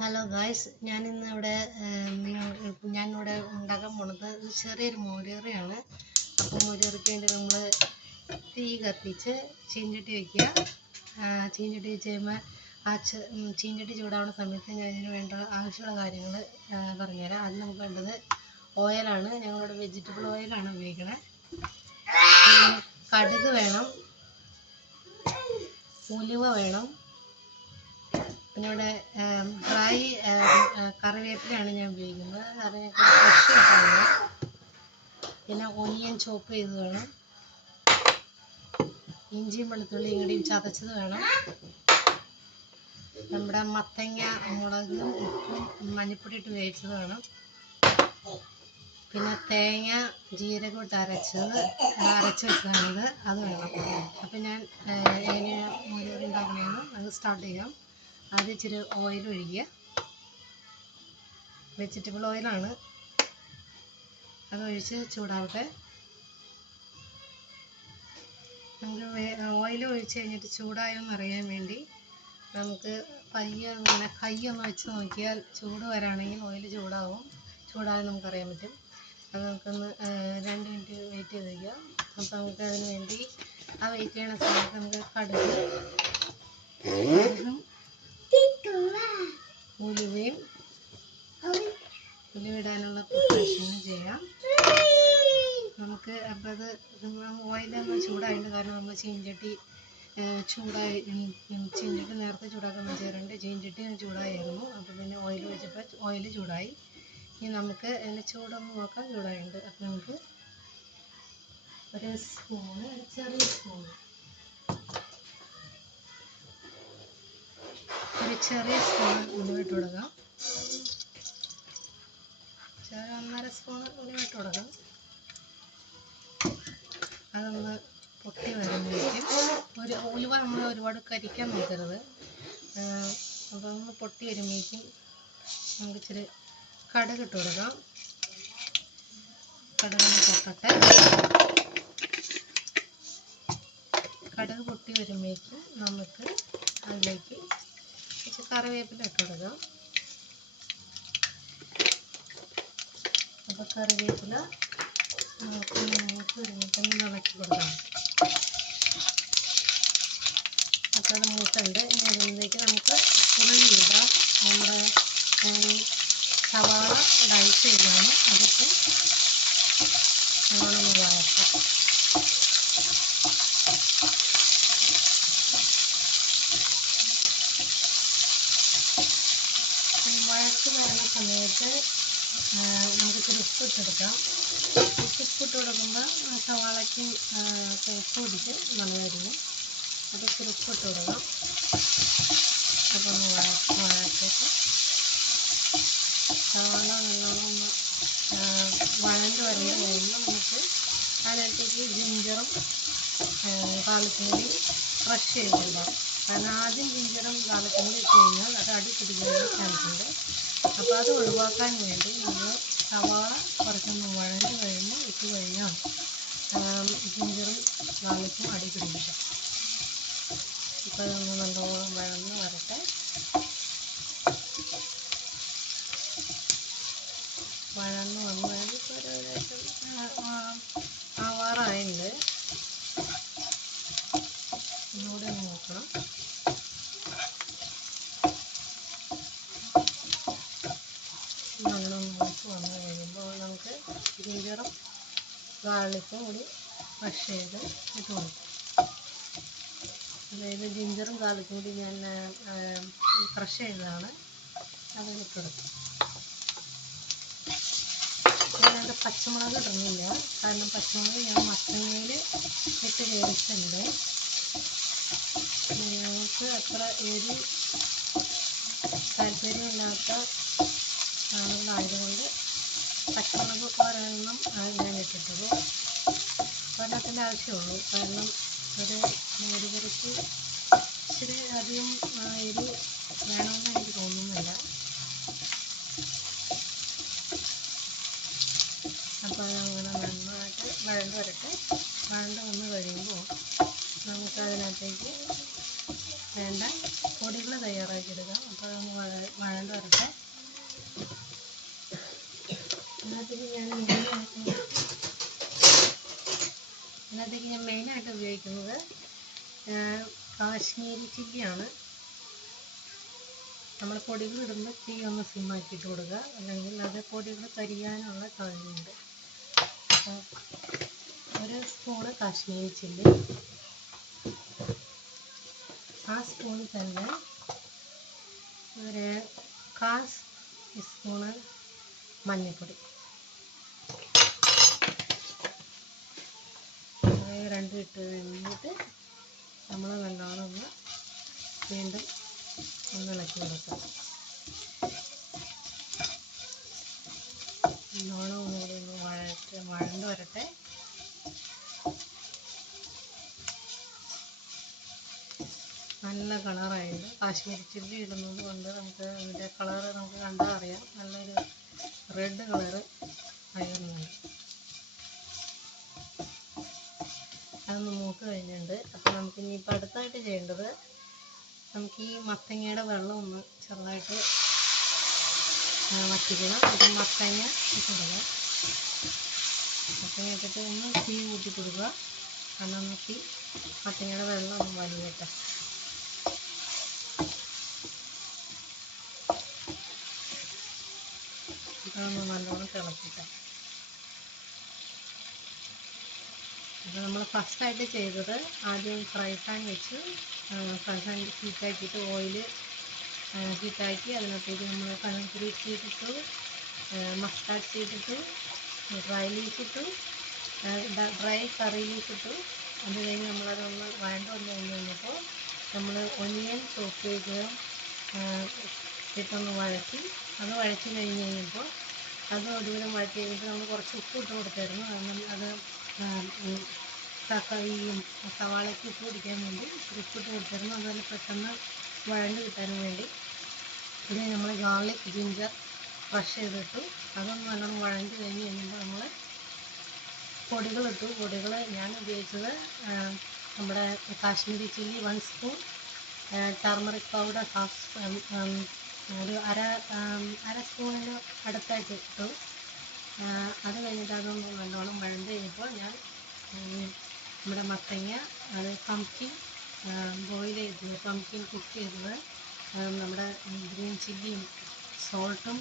Hello guys, ഞാനിവിടെ ഉണ്ടാക്കാൻ പോണത് ചെറിയൊരു മോരുകറിയാണ്. അപ്പോൾ മോരുകറിക്ക് വേണ്ടി നമ്മൾ തീ കത്തിച്ച് ചീഞ്ചട്ടി വയ്ക്കുക. ചീഞ്ചട്ടി വെച്ച് കഴിയുമ്പോൾ ചീഞ്ചട്ടി ചൂടാവുന്ന സമയത്ത് ഞാൻ ഇതിന് വേണ്ട ആവശ്യമുള്ള കാര്യങ്ങൾ പറഞ്ഞുതരാം. അത് നമുക്ക് വേണ്ടത് ഓയിലാണ്. ഞങ്ങളിവിടെ വെജിറ്റബിൾ ഓയിലാണ് ഉപയോഗിക്കണത്. കടുക് വേണം, ഉലുവ വേണം, പിന്നെ ഇവിടെ ഡ്രൈ കറിവേപ്പിലയാണ് ഞാൻ ഉപയോഗിക്കുന്നത്. കറിവേപ്പില ഫ്രഷ് ആയിട്ടാണ്. പിന്നെ ഒനിയൻ ചോപ്പ് ചെയ്ത് വേണം, ഇഞ്ചിയും വെളുത്തുള്ളിയും കൂടിയും ചതച്ചത് വേണം, നമ്മുടെ മത്തങ്ങ മുളകും ഉപ്പും മഞ്ഞൾപ്പൊടി ഇട്ട് വേവിച്ചത് വേണം, പിന്നെ തേങ്ങ ജീരകം ഇട്ട് അരച്ച് വെച്ചതാണിത്, അത് വേണം. അപ്പം ഞാൻ എങ്ങനെയാണ് മോരുകറി ഉണ്ടാക്കണമെന്ന് അത് സ്റ്റാർട്ട് ചെയ്യാം. ആദ്യം ഇച്ചിരി ഓയിൽ ഒഴിക്കുക. വെജിറ്റബിൾ ഓയിലാണ്, അതൊഴിച്ച് ചൂടാവട്ടെ. നമുക്ക് ഓയിൽ ഒഴിച്ച് കഴിഞ്ഞിട്ട് ചൂടായോ എന്നറിയാൻ വേണ്ടി നമുക്ക് പയ്യെ ഇങ്ങനെ കൈയൊന്ന് വെച്ച് നോക്കിയാൽ ചൂട് വരാണെങ്കിൽ ഓയിൽ ചൂടായി നമുക്കറിയാൻ പറ്റും. അത് നമുക്കൊന്ന് 2 മിനിറ്റ് വെയിറ്റ് ചെയ്ത് വയ്ക്കാം. അപ്പോൾ നമുക്ക് അതിന് വേണ്ടി ആ വെയിറ്റ് ചെയ്യണ സമയത്ത് നമുക്ക് കടുകും ഉലുവിടാനുള്ള പ്രിപ്പറേഷൻ ചെയ്യാം നമുക്ക്. അപ്പോൾ അത് ഓയിലൊന്ന് ചൂടായിട്ട്, കാരണം നമ്മൾ ചീഞ്ചട്ടി നേരത്തെ ചൂടാക്കാൻ വെച്ചിട്ടുണ്ട്. ചീഞ്ചട്ടി ചൂടായിരുന്നു. അപ്പോൾ പിന്നെ ഓയിൽ ഒഴിച്ചപ്പോൾ ഓയിൽ ചൂടായി. ഇനി നമുക്ക് അതിൻ്റെ ചൂടൊന്ന് നോക്കാം. ചൂടായിട്ടുണ്ട്. അപ്പോൾ നമുക്ക് ഒരു ചെറിയ സ്പൂണ് ഉലുവ ഇട്ട് കൊടുക്കാം. 1.5 സ്പൂൺ ഉലുവ ഇട്ട് കൊടുക്കാം. അതൊന്ന് പൊട്ടി വരുമ്പോഴേക്കും ഉലുവ നമ്മൾ ഒരുപാട് കരിക്കാൻ നോക്കരുത്. അപ്പോൾ ഒന്ന് പൊട്ടി വരുമ്പോഴേക്കും നമുക്ക് ഇച്ചിരി കടുക് ഇട്ട് കൊടുക്കാം. കടുകൊന്ന് പൊട്ടട്ടെ. കടുക് പൊട്ടി വരുമ്പോഴേക്കും നമുക്ക് അതിലേക്ക് കറിവേപ്പില ഇട്ട് കൊടുക്കാം. അപ്പോൾ കറിവേപ്പില നമുക്ക് ഒരുമിട്ടൊന്ന് ഇളക്കി കൊടുക്കാം. അപ്പോൾ അത് മൂട്ടുണ്ട്. അതിലേക്ക് നമുക്ക് ഉള്ളിയിടാം. നമ്മുടെ സവാള ഡൈസ് ചെയ്താണ്, അതൊക്കെ നല്ലോണം വഴറ്റാം. വഴക്ക് വരുന്ന സമയത്ത് നമുക്ക് ഇച്ചിരി ഉപ്പിട്ടെടുക്കാം. ഉപ്പിട്ട് കൊടുക്കുമ്പോൾ സവാളയ്ക്കും ഉപ്പ് പിടിച്ച് നല്ലതായിരിക്കും. അത് ഇച്ചിരി ഉപ്പിട്ട് കൊടുക്കാം. അപ്പോൾ ഒന്ന് വഴറ്റിട്ട് സവാള നല്ലോണം ഒന്ന് വഴണ്ട് വരേണ്ടി കഴിയുമ്പോൾ നമുക്ക് അതിനകത്തേക്ക് ജിഞ്ചറും ഗാർലിക്കും കൂടി ക്രഷ് ചെയ്തിട്ടുണ്ടാകും. കാരണം ആദ്യം ജിഞ്ചറും ഗാർലിക്കും കൂടി ഇട്ട് കഴിഞ്ഞാൽ അത് അടി പിടിക്കുന്ന ചാൻസുണ്ട്. അപ്പോൾ അത് ഒഴിവാക്കാൻ വേണ്ടി നമ്മൾ സവാള കുറച്ചൊന്ന് വഴണ്ട് കഴിയുമ്പോൾ ഇട്ട് കഴിഞ്ഞാൽ ജിഞ്ചറും ഗാർലിക്കും അടി പിടിപ്പിക്കാം. ഇപ്പോൾ നമ്മൾ നല്ലോണം വഴന്ന് വരട്ടെ. വഴന്ന് വന്നു കഴിഞ്ഞാൽ ഇപ്പോൾ ഒരു ഏകദേശം ആവാറായിട്ടുണ്ട്. ഒന്നുകൂടെ ഒന്ന് നോക്കണം. നല്ലോണം മൂത്ത് വന്നു കഴിയുമ്പോൾ നമുക്ക് ജിഞ്ചറും ഗാർലിക്കും കൂടി ക്രഷ് ചെയ്ത് ഇട്ട് കൊടുക്കും. അതായത് ജിഞ്ചറും ഗാർലിക്കും കൂടി ഞാൻ ക്രഷ് ചെയ്തതാണ്, അതിലിട്ട് കൊടുക്കും. ഞാനത് പച്ചമുളക് ഇടുന്നില്ല, കാരണം പച്ചമുളക് ഞാൻ മത്തങ്ങയിൽ ഇട്ട് വേവിച്ചിട്ടുണ്ട്. ഞങ്ങൾക്ക് അത്ര എരി താല്പര്യമില്ലാത്ത ആളുകളായതുകൊണ്ട് പച്ചമുളക് ഒരെണ്ണം ഞാൻ ഇട്ടിട്ടുള്ളൂ. ഒരെണ്ണത്തിൻ്റെ ആവശ്യമുള്ളൂ. കാരണം ഒരു മോരുകറിക്ക് ഇച്ചിരി അധികം എരി വേണമെന്ന് എനിക്ക് തോന്നുന്നില്ല. അപ്പോൾ അതങ്ങനെ നന്നായിട്ട് വഴണ്ട് വരട്ടെ. വഴണ്ട് വന്ന് കഴിയുമ്പോൾ നമുക്കതിനകത്തേക്ക് വേണ്ട പൊടികൾ തയ്യാറാക്കിയെടുക്കാം. അപ്പോൾ അതൊന്ന് വഴണ്ട് വരട്ടെ. അതിനകത്തേക്ക് ഞാൻ മെയിനായിട്ട് ഉപയോഗിക്കുന്നത് കാശ്മീരി ചില്ലിയാണ്. നമ്മൾ പൊടികൾ ഇടുമ്പോൾ തീ ഒന്ന് സിമ്മാക്കിയിട്ട് കൊടുക്കുക, അല്ലെങ്കിൽ അത് പൊടികൾ കരിയാനുള്ള സാധ്യതയുണ്ട്. ഒരു സ്പൂണ് കാശ്മീരി ചില്ലി, ആ സ്പൂണിൽ തന്നെ ഒരു 1/4 ടീസ്പൂണ് മഞ്ഞൾപ്പൊടി, രണ്ടും ഇട്ട് കഴിഞ്ഞിട്ട് നമ്മൾ നല്ലോണം ഒന്ന് വീണ്ടും ഒന്ന് ഇളക്കി കൊടുക്കുക. നല്ലോണം ഒന്നുകൂടി ഒന്ന് വഴണ്ട് വരട്ടെ. നല്ല കളറായിട്ട് കാശ്മീരി ചില്ലി ഇടുന്നത് കൊണ്ട് നമുക്ക് അതിൻ്റെ കളറ് നമുക്ക് കണ്ടാൽ അറിയാം, നല്ലൊരു റെഡ് കളറ് ആയിരുന്നുണ്ട്. അതൊന്ന് മൂത്ത് കഴിഞ്ഞിട്ടുണ്ട്. അപ്പോൾ നമുക്ക് ഇനിയിപ്പോൾ അടുത്തായിട്ട് ചെയ്യേണ്ടത്, നമുക്ക് ഈ മത്തങ്ങയുടെ വെള്ളം ഒന്ന് ചെറുതായിട്ട് വറ്റിക്കണം. ഇത് മത്തങ്ങ ഇട്ടിടുക, മത്തങ്ങ ഇട്ടിട്ട് ഒന്ന് തീ കൂട്ടി കൊടുക്കുക. കാരണം നമുക്ക് മത്തങ്ങയുടെ വെള്ളം ഒന്ന് വലിയട്ടെ. ഇതൊന്ന് നല്ലോണം തിളപ്പിക്കാം. അപ്പോൾ നമ്മൾ ഫസ്റ്റായിട്ട് ചെയ്തത് ആദ്യം ഫ്രൈ പാൻ വെച്ച് ഫ്രൈ പാൻ ഹീറ്റാക്കിയിട്ട് ഓയിൽ ഹീറ്റാക്കി അതിനകത്തേക്ക് നമ്മൾ കനൽപ്പൊടി ഇട്ടിട്ടു, മസ്റ്റാർഡ് സീഡിട്ടു, ഡ്രൈ ലീഫ് ഇട്ടു, ഡ്രൈ കറി ലീഫ് ഇട്ടു. അത് കഴിഞ്ഞ് നമ്മളതൊന്ന് വഴണ്ട് വന്ന് കഴിഞ്ഞപ്പോൾ നമ്മൾ ഒനിയൻ ചോപ്പ് ചെയ്യുകയും ഇട്ടൊന്ന് വഴറ്റി, അത് വഴറ്റി കഴിഞ്ഞ് കഴിഞ്ഞപ്പോൾ അത് ഒരുവിധം വഴറ്റി കഴിഞ്ഞിട്ട് നമ്മൾ കുറച്ച് ഉപ്പ് ഇട്ട് കൊടുത്തായിരുന്നു. അത് തക്കാളിയും സവാളയ്ക്ക് ഉപ്പ് പിടിക്കാൻ വേണ്ടി ഉപ്പിട്ട് കൊടുത്തിരുന്നു. അതുപോലെ പെട്ടെന്ന് വഴണ്ട് കിട്ടാനും വേണ്ടി ഇത് നമ്മൾ ഗാർലിക് ജിഞ്ചർ ക്രഷ് ചെയ്തിട്ടു. അതൊന്ന് നല്ലോണം വഴണ്ട് കഴിഞ്ഞ് കഴിയുമ്പോൾ നമ്മൾ പൊടികളിട്ടു. പൊടികൾ ഞാൻ ഉപയോഗിച്ചത് നമ്മുടെ Kashmiri chilli 1 spoon, turmeric powder ഒരു അര സ്പൂണിന് അടുത്തായിട്ട് ഇട്ടു. അത് കഴിഞ്ഞിട്ട് അതൊന്ന് നല്ലോണം വഴണ്ട് കഴിഞ്ഞപ്പോൾ ഞാൻ നമ്മുടെ മത്തങ്ങ, അത് പംകിൻ ബോയിൽ ചെയ്തത്, പംകിൻ കുക്ക് ചെയ്തത്, നമ്മുടെ ഗ്രീൻ ചില്ലിയും സോൾട്ടും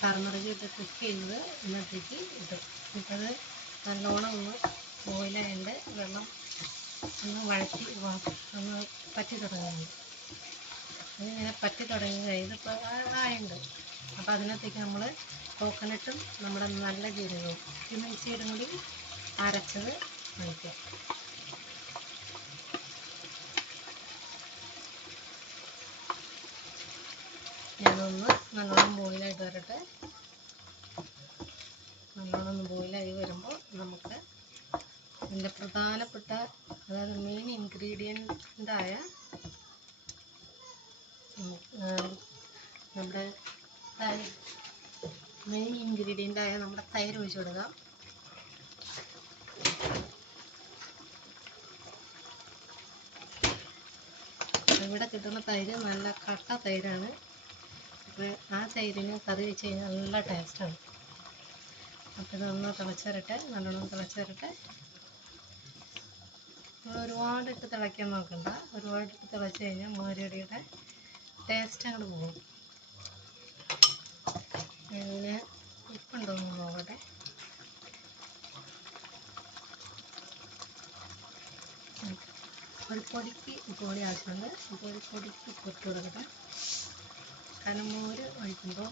ടർമറിക്കും ഇട്ട് കുക്ക് ചെയ്തത് ഇന്നത്തേക്ക് ഇട്ടു. ഇട്ടത് നല്ലോണം ഒന്ന് ബോയിലായതിൻ്റെ വെള്ളം ഒന്ന് വഴറ്റി ഒന്ന് പറ്റി തുടങ്ങുന്നുണ്ട്. അതിങ്ങനെ പറ്റി തുടങ്ങി കഴിഞ്ഞപ്പോൾ ആയുണ്ട്. അപ്പോൾ അതിനകത്തേക്ക് നമ്മൾ കോക്കനട്ടും നമ്മുടെ നല്ല ജീരകവും ക്യുമിൻ സീഡും കൂടി അരച്ചത് ഒഴിക്കുക. ഞാനൊന്ന് നല്ലോണം ബോയിലായിട്ട് വരട്ടെ. നല്ലോണം ഒന്ന് ബോയിലായി വരുമ്പോൾ നമുക്ക് ഇതിൻ്റെ പ്രധാനപ്പെട്ട, അതായത് മെയിൻ ഇൻഗ്രീഡിയൻ്റായ നമ്മുടെ നമ്മുടെ തൈര് ഒഴിച്ചു കൊടുക്കാം. ഇവിടെ കിട്ടുന്ന തൈര് നല്ല കട്ട തൈരാണ്. അപ്പോൾ ആ തൈരിന് കറി വെച്ച് കഴിഞ്ഞാൽ നല്ല ടേസ്റ്റാണ്. അപ്പോൾ ഇതൊന്ന് തിളച്ച് വരട്ടെ, നല്ലോണം തിളച്ച് വരട്ടെ. ഒരുപാടിട്ട് തിളയ്ക്കാൻ നോക്കണ്ട. ഒരുപാടിട്ട് തിളച്ച് കഴിഞ്ഞാൽ മോരുകറിയുടെ ടേസ്റ്റ് അങ്ങോട്ട് പോകും. പിന്നെ ഉപ്പുണ്ടോയെന്ന് നോക്കട്ടെ. ഒരു പൊടിക്ക് ഉപ്പ് പൊടി ആവശ്യമുണ്ട്. അപ്പോൾ ഒരു പൊടിക്ക് ഉപ്പ് ഇട്ട് കൊടുക്കട്ടെ. കാരണം മോര് ഒഴിക്കുമ്പോൾ,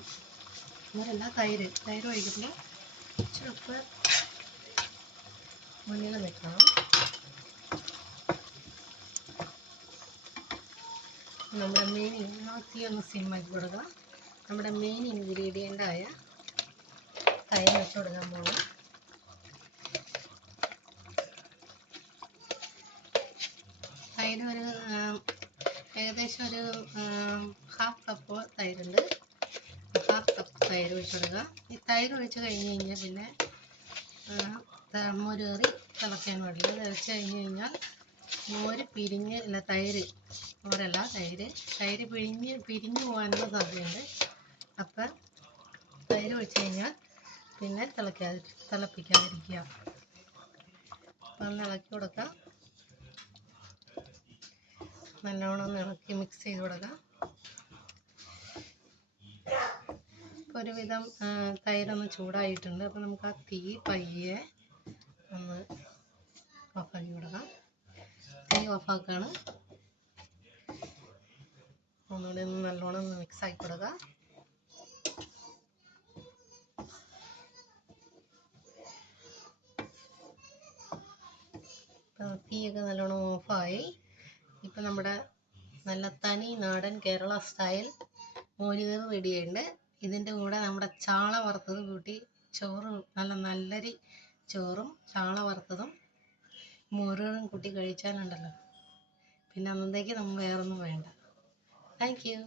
മോരല്ല തൈര് ഒഴിക്കുമ്പോൾ ഇച്ചിരി ഉപ്പ് മുന്നിൽ നിൽക്കണം. നമ്മുടെ മെയിൻ തീ ഒന്ന് സിമ്മാക്കി കൊടുക്കുക. നമ്മുടെ മെയിൻ ഇൻഗ്രീഡിയൻ്റായ തൈര് ഇട്ട് കൊടുക്കാൻ പോകണം. തൈര് ഒരു ഏകദേശം ഒരു 1/2 കപ്പ് തൈരുണ്ട്. 1/2 കപ്പ് തൈര് ഒഴിച്ച് കൊടുക്കുക. ഈ തൈര് ഒഴിച്ച് കഴിഞ്ഞ് കഴിഞ്ഞാൽ പിന്നെ മോര് കറി തിളയ്ക്കാൻ പാടില്ല. തിളച്ച് കഴിഞ്ഞ് കഴിഞ്ഞാൽ മോര് തൈര് പിരിഞ്ഞ് പോകാനുള്ള സാധ്യതയുണ്ട്. അപ്പം തൈര് ഒഴിച്ച് കഴിഞ്ഞാൽ പിന്നെ തിളപ്പിക്കാതിരിക്കുക. അപ്പോൾ ഒന്ന് ഇളക്കി കൊടുക്കാം. നല്ലോണം ഒന്ന് ഇളക്കി മിക്സ് ചെയ്ത് കൊടുക്കാം. ഇപ്പോൾ ഒരുവിധം തൈരൊന്ന് ചൂടായിട്ടുണ്ട്. അപ്പോൾ നമുക്ക് ആ തീ പയ്യെ ഒന്ന് ഓഫാക്കി കൊടുക്കാം. തീ ഓഫാക്കാണ്. ഒന്നുകൂടി ഒന്ന് നല്ലോണം ഒന്ന് മിക്സ് ആക്കി കൊടുക്കാം. തീയൊക്കെ നല്ലോണം ഓഫായി. ഇപ്പം നമ്മുടെ നല്ല തനി നാടൻ കേരള സ്റ്റൈൽ മോരുകറി റെഡിയായിട്ടുണ്ട്. ഇതിൻ്റെ കൂടെ നമ്മുടെ ചാള വറുത്തത് കൂട്ടി ചോറ്, നല്ല നല്ലരി ചോറും ചാള വറുത്തതും മോരുകറിയും കൂട്ടി കഴിച്ചാലുണ്ടല്ലോ, പിന്നെ അന്നത്തേക്ക് നമ്മൾ വേറൊന്നും വേണ്ട. Thank you.